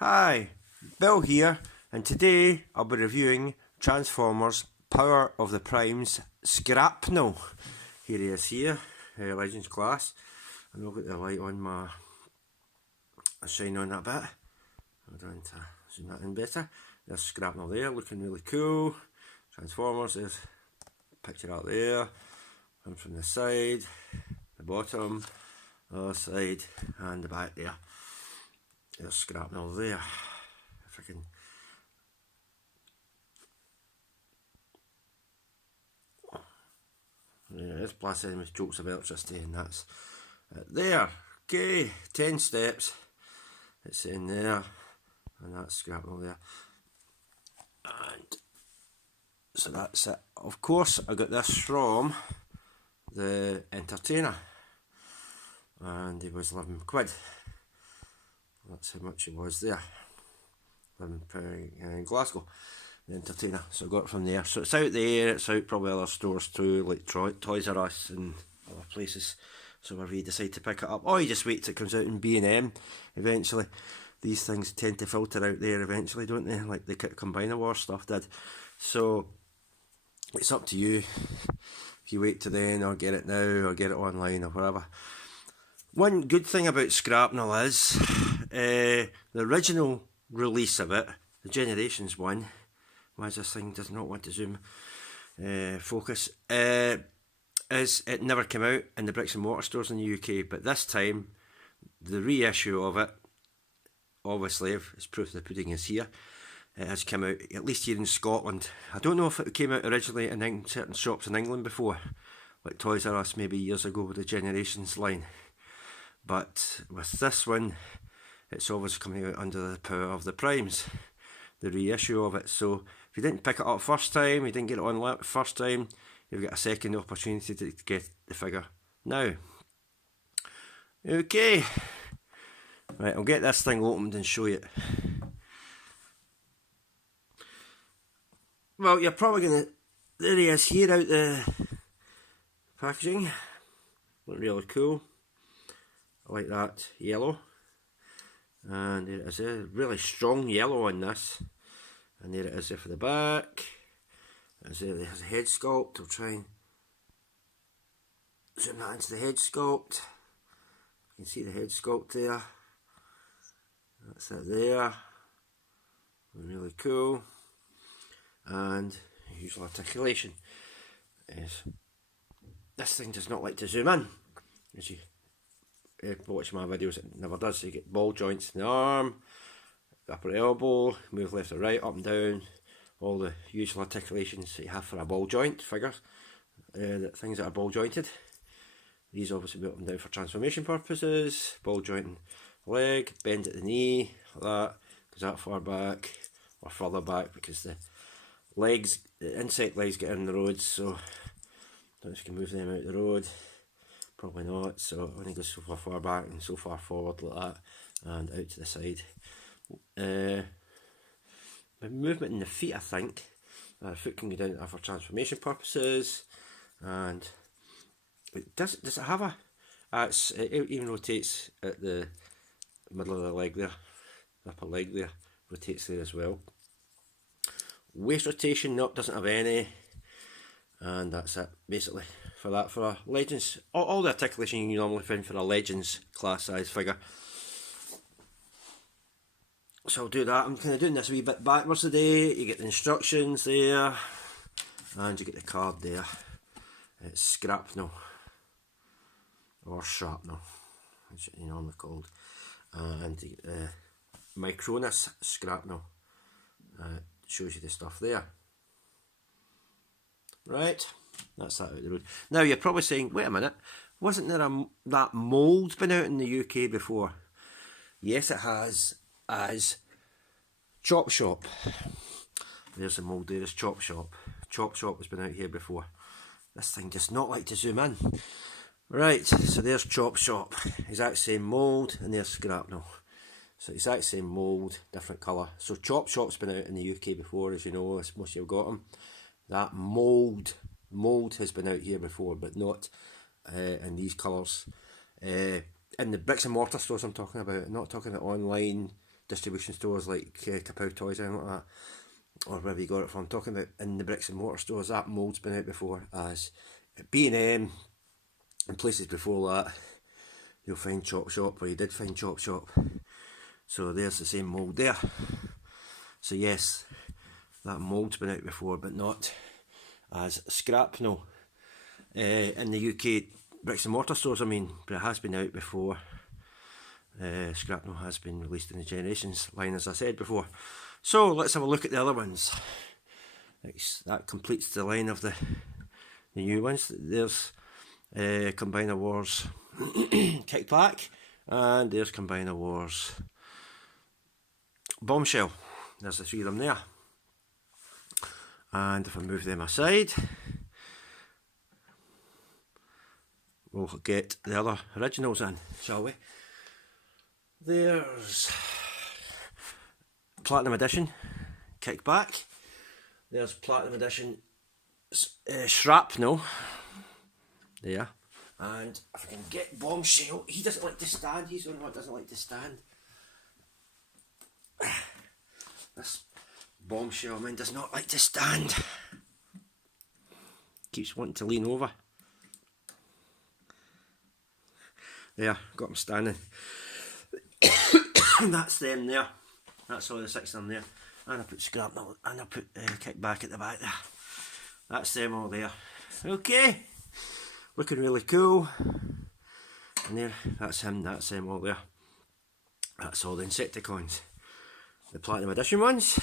Hi, Bill here, and today I'll be reviewing Transformers Power of the Primes Skrapnel. Here he is here, Legends class, and I'll get the light on my shine on that bit. I'm going to zoom that in better. There's Skrapnel there, looking really cool. Transformers, there's a picture out there, and from the side, the bottom, the other side, and the back there. There's Skrapnel there. If I can. Yeah, it's blasted with jokes of electricity, and that's it there. Okay, 10 steps. It's in there, and that's Skrapnel there. And so that's it. Of course, I got this from the Entertainer, and he was £11. That's how much it was there. £11 in Glasgow, the Entertainer. So I got it from there. So it's out there, it's out probably other stores too, like Toys R Us and other places. So wherever you decide to pick it up, or you just wait till it comes out in B&M eventually. These things tend to filter out there eventually, don't they? Like the Combiner War stuff did. So it's up to you if you wait till then, or get it now, or get it online, or whatever. One good thing about Skrapnel is the original release of it, the Generations one. Why this thing does not want to zoom focus? Is it never came out in the bricks and mortar stores in the UK, but this time the reissue of it, obviously, as proof the pudding is here, it has come out at least here in Scotland. I don't know if it came out originally in certain shops in England before, like Toys R Us maybe years ago with the Generations line. But with this one, it's always coming out under the Power of the Primes, the reissue of it. So if you didn't pick it up first time, you didn't get it on first time, you've got a second opportunity to get the figure now. Okay, right, I'll get this thing opened and show you it. Well, you're probably going to, there he is here out the packaging, look really cool. I like that yellow, and there it is, a really strong yellow on this, and there it is there for the back. There's a head sculpt. I'll try and zoom that into the head sculpt. You can see the head sculpt there. That's it there. Really cool. And usual articulation is, this thing does not like to zoom in. As you watch my videos, it never does. So you get ball joints in the arm, the upper elbow, move left or right, up and down, all the usual articulations that you have for a ball joint figure, things that are ball jointed. These obviously be up and down for transformation purposes. Ball jointing leg, bend at the knee, like that, goes that far back or further back because the legs, the insect legs get in the road, so I don't know if you can move them out the road. Probably not, so it only goes so far back and so far forward like that, and out to the side. The movement in the feet, I think, the foot can go down for transformation purposes, and does it have a, it even rotates at the middle of the leg there, the upper leg there, rotates there as well. Waist rotation, nope, doesn't have any, and that's it basically for that, for a Legends, all the articulation you normally find for a Legends class size figure. So I'll do that. I'm kind of doing this a wee bit backwards today. You get the instructions there, and you get the card there. It's Skrapnel, or Shrapnel, as it's normally called, and you get the Micronus Skrapnel. Shows you the stuff there. Right, that's that out the road. Now you're probably saying, wait a minute, wasn't there that mould been out in the UK before? Yes, it has, as Chop Shop. There's the mould there, is Chop Shop. Chop Shop has been out here before. This thing does not like to zoom in. Right, so there's Chop Shop, exact same mould, and there's Skrapnel. So exact same mould, different colour. So Chop Shop's been out in the UK before, as you know, as most of you have got them. That mould has been out here before, but not in these colours. In the bricks and mortar stores I'm talking about, I'm not talking about online distribution stores like Kapow Toys or anything like that, or wherever you got it from. I'm talking about in the bricks and mortar stores. That mould's been out before. As B&M and places before that, you'll find Chop Shop, or you did find Chop Shop. So there's the same mould there. So yes, that mould's been out before, but not as Skrapnel in the UK bricks and mortar stores, I mean, but it has been out before. Skrapnel has been released in the Generations line, as I said before. So let's have a look at the other ones. That completes the line of the new ones. There's Combiner Wars Kickback, and there's Combiner Wars Bombshell. There's the three of them there. And if I move them aside, we'll get the other originals in, shall we? There's Platinum Edition Kickback. There's Platinum Edition Skrapnel there. And if I can get Bombshell, he doesn't like to stand. He's the only one that doesn't like to stand. This Bombshell man does not like to stand. Keeps wanting to lean over. There, got him standing. And that's them there. That's all the six of them there. And I put Skrapnel, and I put Kickback at the back there. That's them all there. Okay, looking really cool. And there, that's him, that's them all there. That's all the Insecticons. The Platinum Edition ones.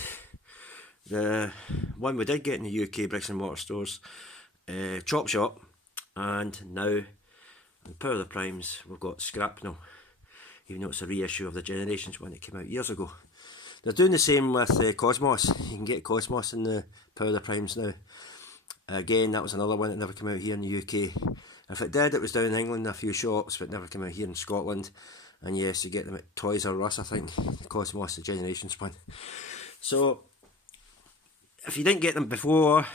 The one we did get in the UK bricks and mortar stores, Chop Shop, and now in Power of the Primes we've got Skrapnel, even though it's a reissue of the Generations one that came out years ago. They're doing the same with Cosmos. You can get Cosmos in the Power of the Primes now. Again, that was another one that never came out here in the UK. If it did, it was down in England in a few shops, but never came out here in Scotland. And yes, you get them at Toys R Us, I think, the Cosmos, the Generations one. So if you didn't get them before,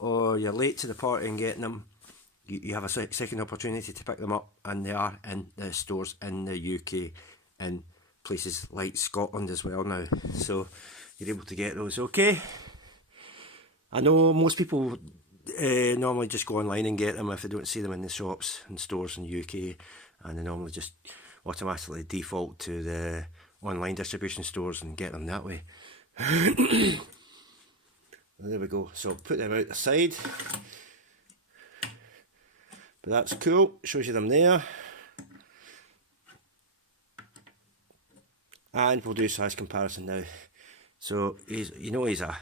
or you're late to the party and getting them, you have a second opportunity to pick them up, and they are in the stores in the UK, in places like Scotland as well now, so you're able to get those. Okay, I know most people normally just go online and get them if they don't see them in the shops and stores in the UK, and they normally just automatically default to the online distribution stores and get them that way. There we go, so put them out the side, but that's cool, shows you them there. And we'll do size comparison now. So he's a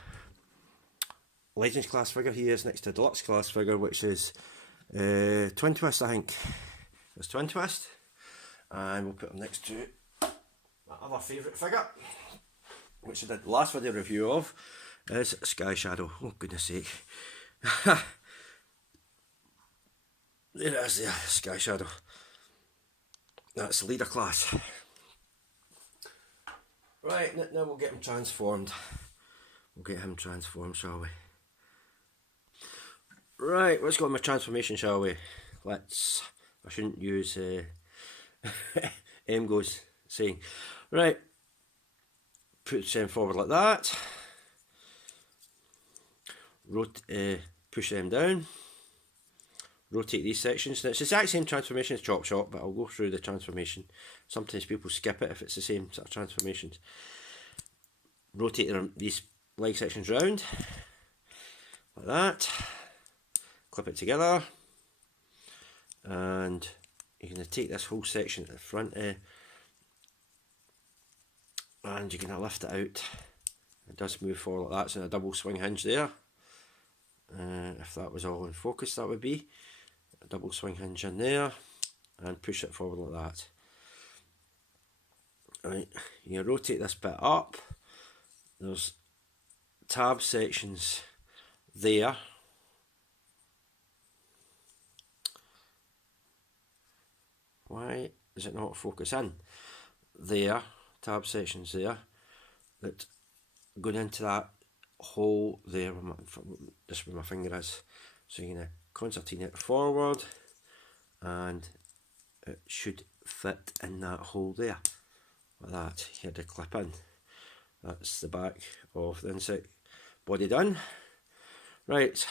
Legends class figure. He is next to Deluxe class figure, which is Twin Twist, I think. It's Twin Twist, and we'll put him next to my other favourite figure, which I did the last video review of, is Sky Shadow. Oh goodness sake. There it is there, Sky Shadow. That's the leader class. Right, now we'll get him transformed. We'll get him transformed, shall we? Right, let's go on my transformation, shall we? I shouldn't use Emgo's saying. Right, push them forward like that. Push them down. Rotate these sections. Now it's the exact same transformation as Chop Shop, but I'll go through the transformation. Sometimes people skip it if it's the same sort of transformations. Rotate these leg sections round, like that. Clip it together, and you're going to take this whole section at the front, and you're going to lift it out. It does move forward like that, so a double swing hinge there. If that was all in focus, that would be a double swing hinge in there, and push it forward like that. Right, you rotate this bit up. There's tab sections there. Why is it not focus in? There, tab sections there, that going into that hole there, just where my finger is. So you're going to concertina it forward, and it should fit in that hole there. like that. Here to clip in. That's the back of the insect body done. Right,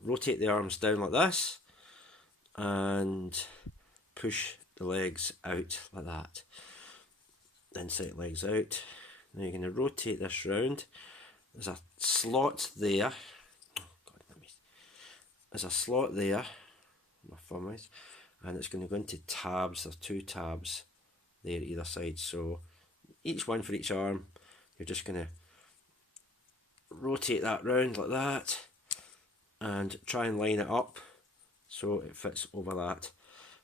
rotate the arms down like this and push the legs out like that. The insect legs out. Now you're going to rotate this round. There's a slot there. There's a slot there, my thumb is, and it's going to go into tabs. There's 2 tabs there either side, so each one for each arm. You're just going to rotate that round like that and try and line it up so it fits over that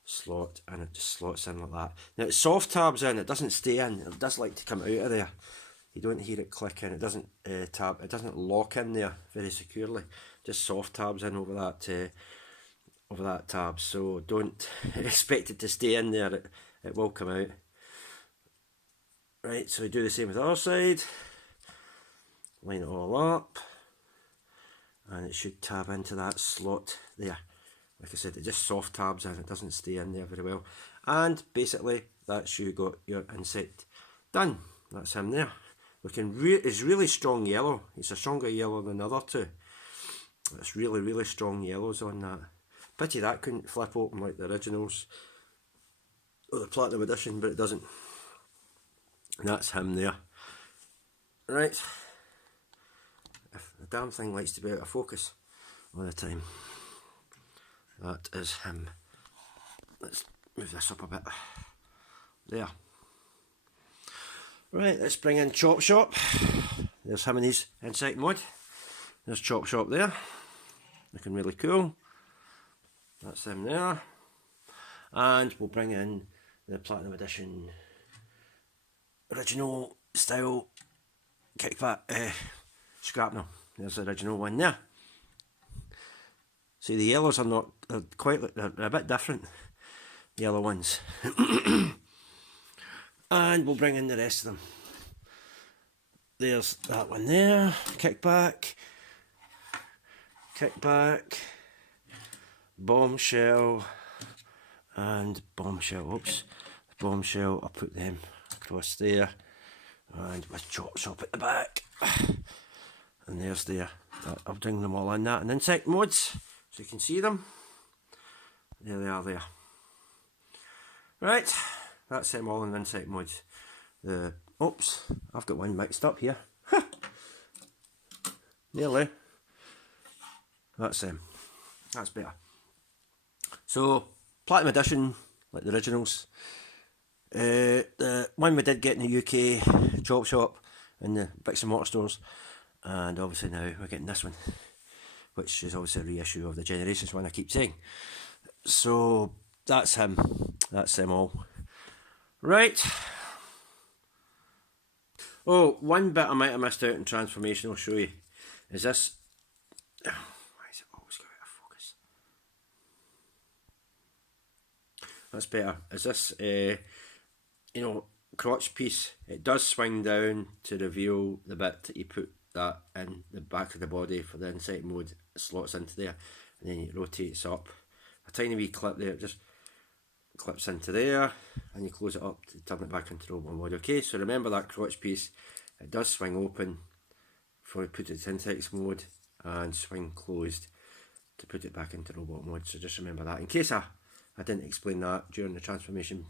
slot, and it just slots in like that. Now it's soft tabs in, it doesn't stay in, it does like to come out of there. You don't hear it clicking, it doesn't it doesn't lock in there very securely. Just soft tabs in over that tab, so don't expect it to stay in there, it will come out. Right, so we do the same with the other side. Line it all up, and it should tab into that slot there. Like I said, it just soft tabs in, it doesn't stay in there very well. And basically, that's you got your insect done. That's him there. It's really strong yellow. It's a stronger yellow than the other 2. It's really strong yellows on that. Pity that couldn't flip open like the originals or the Platinum Edition, but it doesn't. And that's him there. Right. If the damn thing likes to be out of focus all the time. That is him. Let's move this up a bit. There. Right, let's bring in Chop Shop. There's him in his insect mode. There's Chop Shop there. Looking really cool. That's him there. And we'll bring in the Platinum Edition original style kickback Skrapnel. There's the original one there. See, the yellows are not, they're a bit different, yellow ones. And we'll bring in the rest of them. There's that one there, kickback, bombshell, and bombshell. Oops, bombshell, I'll put them across there, and with Chop Shop at the back. And there's there. I'll bring them all in that in insect modes, so you can see them. There they are there. Right, that's them all in insect modes. Oops, I've got one mixed up here. Nearly. That's them. That's better. So, Platinum Edition, like the originals. The one we did get in the UK, Chop Shop, in the bricks and mortar stores. And obviously now we're getting this one, which is obviously a reissue of the Generations one I keep saying. So, that's him. That's them all. Right. Oh, one bit I might have missed out in transformation I'll show you. Is this... why is it always got out of focus? That's better. Is this, crotch piece? It does swing down to reveal the bit that you put that in the back of the body for the insect mode. It slots into there, and then it rotates up. A tiny wee clip there, it just clips into there, and you close it up to turn it back into robot mode. Okay, so remember that crotch piece, it does swing open before you put it into insect mode, and swing closed to put it back into robot mode. So just remember that, in case I didn't explain that during the transformation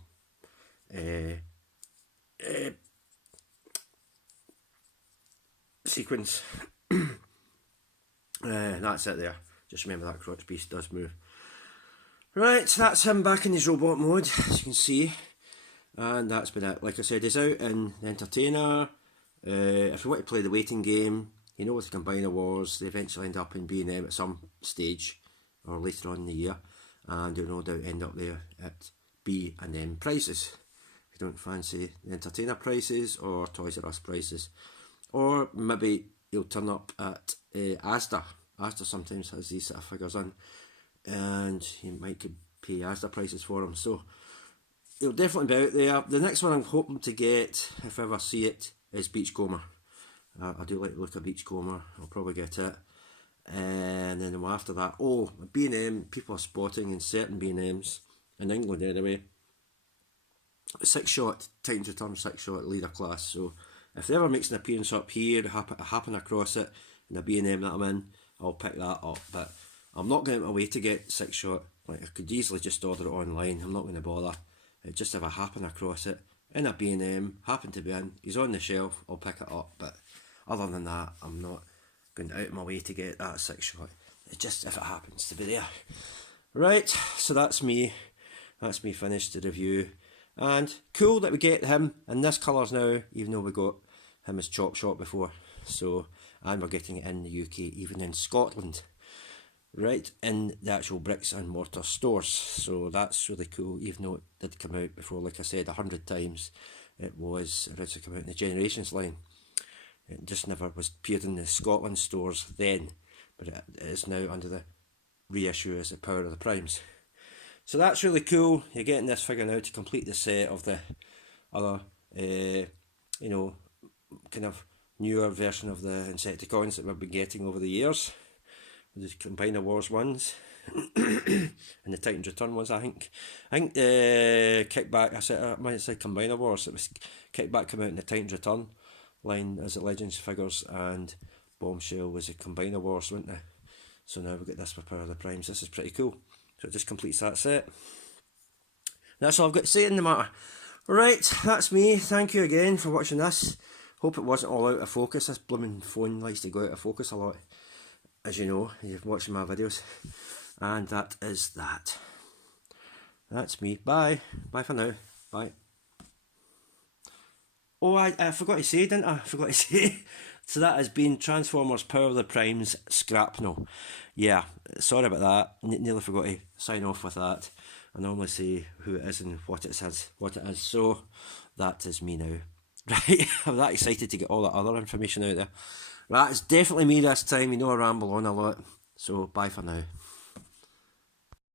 sequence. That's it there. Just remember that crotch piece does move. Right, so that's him back in his robot mode, as you can see. And that's been it. Like I said, he's out in the Entertainer. If you want to play the waiting game, you know with the Combiner Wars, they eventually end up in B&M at some stage, or later on in the year. And you'll no doubt end up there at B&M prices. If you don't fancy the Entertainer prices, or Toys R Us prices. Or maybe you'll turn up at Asda. Asda sometimes has these sort of figures on, and you might could pay Asda prices for them. So it'll definitely be out there. The next one I'm hoping to get, if I ever see it, is Beachcomber. I do like the look of Beachcomber. I'll probably get it. And then after that, B&M, people are spotting in certain B&Ms, in England anyway, 6-shot Titans Return 6-shot leader class. So if they ever makes an appearance up here, happen across it in a B&M that I'm in, I'll pick that up. But I'm not going out my way to get 6-shot. Like, I could easily just order it online. I'm not going to bother. Just if I happen across it in a B&M, happen to be in, he's on the shelf, I'll pick it up. But other than that, I'm not going out of my way to get that 6-shot. It's just if it happens to be there. Right, so that's me. That's me finished the review. And cool that we get him in this colours now, even though we got him as Chop Shop before. So, and we're getting it in the UK, even in Scotland. Right, in the actual bricks and mortar stores. So that's really cool, even though it did come out before, like I said, 100 times. It was originally come out in the Generations line. It just never was appeared in the Scotland stores then, but it is now under the reissue as the Power of the Primes. So that's really cool. You're getting this figure now to complete the set of the other, you know, kind of newer version of the Insecticons that we've been getting over the years. The Combiner Wars ones and the Titans Return ones. I think Kickback. I might say Combiner Wars. It was Kickback come out in the Titans Return line as the Legends figures, and Bombshell was a Combiner Wars, weren't they? So now we get this for Power of the Primes. This is pretty cool. So it just completes that set. That's all I've got to say in the matter. Right, that's me. Thank you again for watching this. Hope it wasn't all out of focus. This blooming phone likes to go out of focus a lot, as you know, you've watched my videos. And that is that. That's me. Bye. Bye for now. Bye. Oh, I forgot to say, didn't I? I forgot to say. So that has been Transformers Power of the Primes Skrapnel. Yeah, sorry about that. Nearly forgot to sign off with that. I normally say who it is and what it is. So that is me now. Right, I'm that excited to get all that other information out there. Right, it's definitely me this time. You know I ramble on a lot. So bye for now.